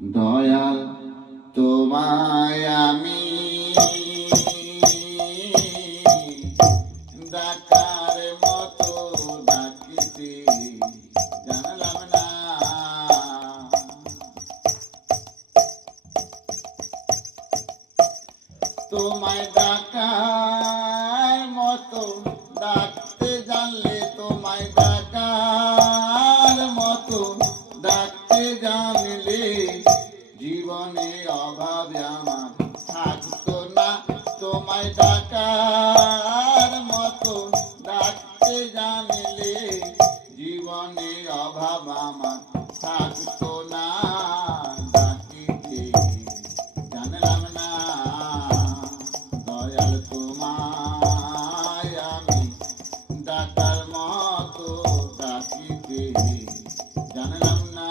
দয়াল তোমায় আমি ডাকার মতো ডাকিতে জানলাম না। তোমায় ডাকার মতো ডাকতে জানলে, তোমায় ডাকার মতো ডাকতে জানলে জীবনে অভাবে আমার থাকতো না। তোমায় ডাকার মতো ডাকতে জানলে জীবনে অভাব আমার থাকতো না। ডাকিতে জানলাম না, দয়াল তোমায় আমি ডাকার মতো ডাকিতে জানলাম না।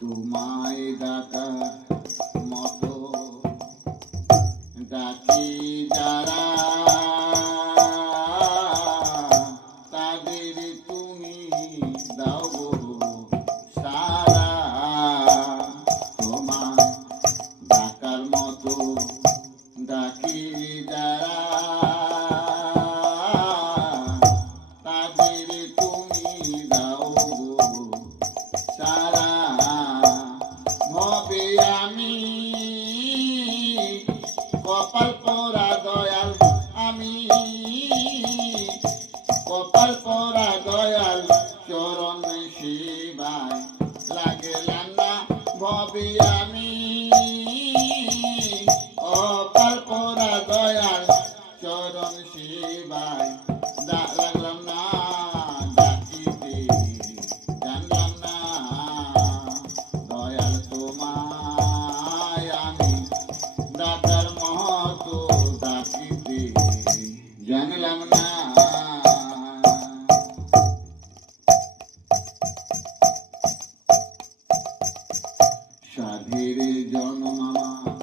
তোমায় ডাকার মতো ডাকি যারা, তাদের তুমি দাও গো সারা। তোমায় ডাকার মতো ডাকি যারা, তাদের তুমি দাও গো সারা। ভবে আমি কপাল পোড়া দয়াল, আমি কপাল পোড়া দয়াল চরণ সেবায় লাগলাম না। ভবে আমি কপাল পোড়া দয়াল চরণ সেবায় লাগলাম না। ডাকিতে জানলাম না, দয়াল তোমায় আমি ডাকার মতো ডাকিতে জানলাম না। সাধের জন্ম আমার